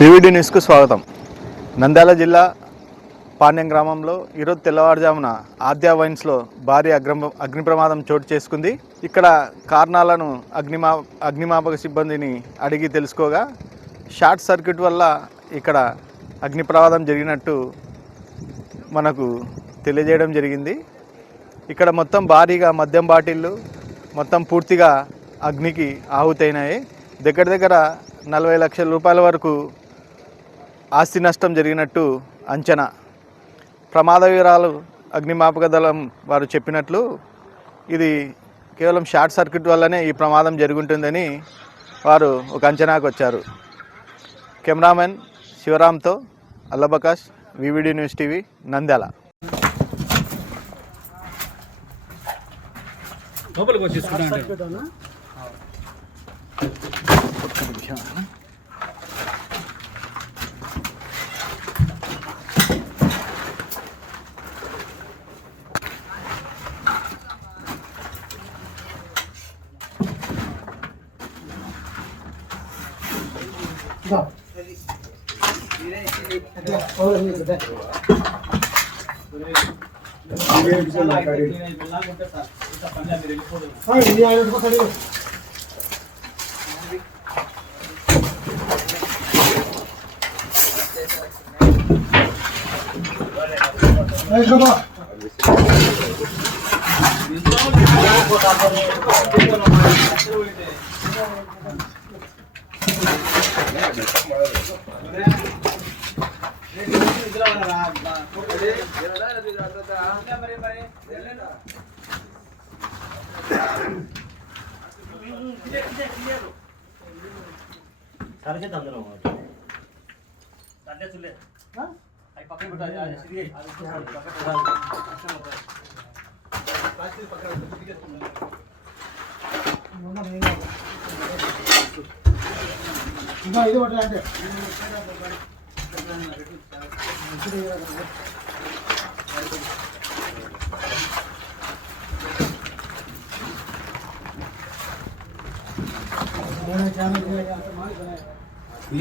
PVD న్యూస్కు స్వాగతం. నంద్యాల జిల్లా పాణ్యం గ్రామంలో ఈరోజు తెల్లవారుజామున ఆద్య వైన్స్లో భారీ అగ్ని ప్రమాదం చోటు చేసుకుంది. ఇక్కడ కారణాలను అగ్నిమాపక సిబ్బందిని అడిగి తెలుసుకోగా షార్ట్ సర్క్యూట్ వల్ల ఇక్కడ అగ్ని ప్రమాదం జరిగినట్టు మనకు తెలియజేయడం జరిగింది. ఇక్కడ మొత్తం భారీగా మద్యం బాటిళ్ళు మొత్తం పూర్తిగా అగ్నికి ఆహుతైనాయి. దగ్గర 40 లక్షల రూపాయల వరకు ఆస్తి నష్టం జరిగినట్టు అంచనా. ప్రమాద వివరాలు అగ్నిమాపక దళం వారు చెప్పినట్లు ఇది కేవలం షార్ట్ సర్క్యూట్ వల్లనే ఈ ప్రమాదం జరుగుతుందని వారు ఒక అంచనాకు వచ్చారు. కెమెరామెన్ శివరామ్తో Allabakash, VVD news TV, Nandyal.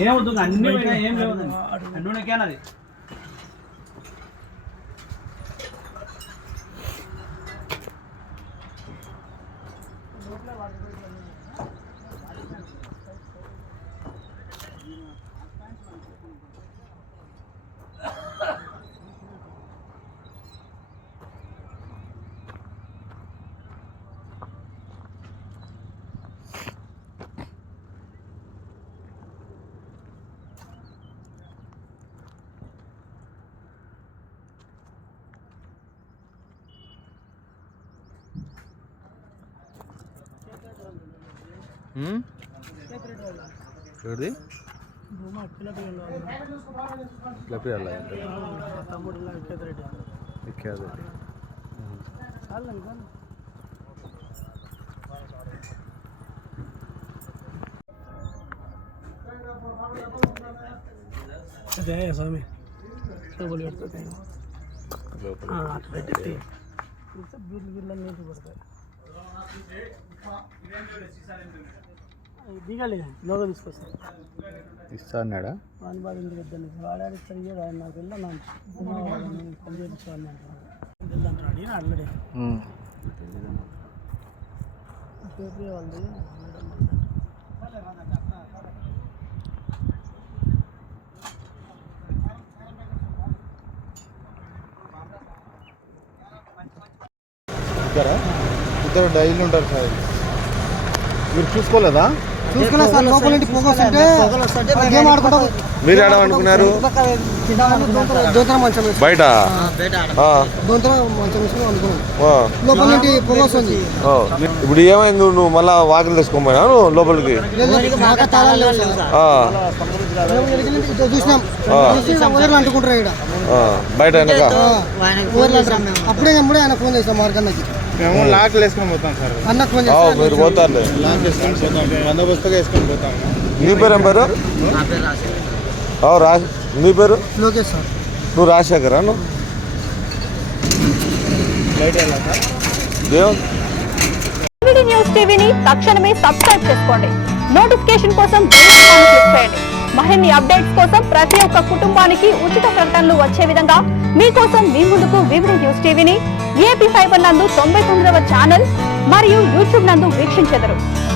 ఏమవుతుంది అన్ని ఏం లేవు అన్నది ఎవరిది? స్వామి దిగాలి లోగా తీసుకొస్తాను ఇస్తా అన్నాడా? వాని బాధ ఎందుకు వద్దని వాడాడి సరిగ్గా ఆయన నాకు వెళ్ళా నా పని చేయించాలని అంటున్నాడు అడిగిన ఆల్రెడీ పేపర్ వాళ్ళది ఇద్దరు డైలీ ఉంటారు సార్. మీరు చూసుకోలేదా? చూసుకున్నా సార్. లోపల ఇంటి పొగ వస్తుంటే గేమ్ ఆడుకుంటాం. మీరు ఆడమనుకున్నారు బయట లోపల ఇంటి పొగ వస్తుంది. ఇప్పుడు ఏమైంది? నువ్వు మళ్ళా వాకిలు తెచ్చుకోపోయినా లోపలికి? చూసినాం అంటుకుంటారు ఇక్కడ బయట వెనక. అప్పుడే ఆయన ఫోన్ చేస్తాం మార్గన్నకి. మేము లాక్లు వేసుకొని పోతాం సార్. అన్నకు ఫోన్ చేస్తాం. మీరు పోతారులే. లాక్ వేసుకొని పోతాం, బందోబస్తుగా వేసుకొని పోతాము. నీ పేరు ఏం పేరు? నీ పేరు? లోకేష్ సార్. నువ్వు రాజశేఖరా? నువ్వు న్యూస్ టీవీని తక్షణమే సబ్స్క్రైబ్ చేసుకోండి. నోటిఫికేషన్ కోసం బెల్ ఐకాన్ క్లిక్ చేయండి. మరిన్ని అప్డేట్స్ కోసం ప్రతి ఒక్క కుటుంబానికి ఉచిత ప్రకటనలు వచ్చే విధంగా మీకోసం మీ ముందుకు వివిధ న్యూస్ టీవీని ఏపీ ఫైబర్ నందు 99వ ఛానల్ మరియు యూట్యూబ్ నందు వీక్షించెదరు.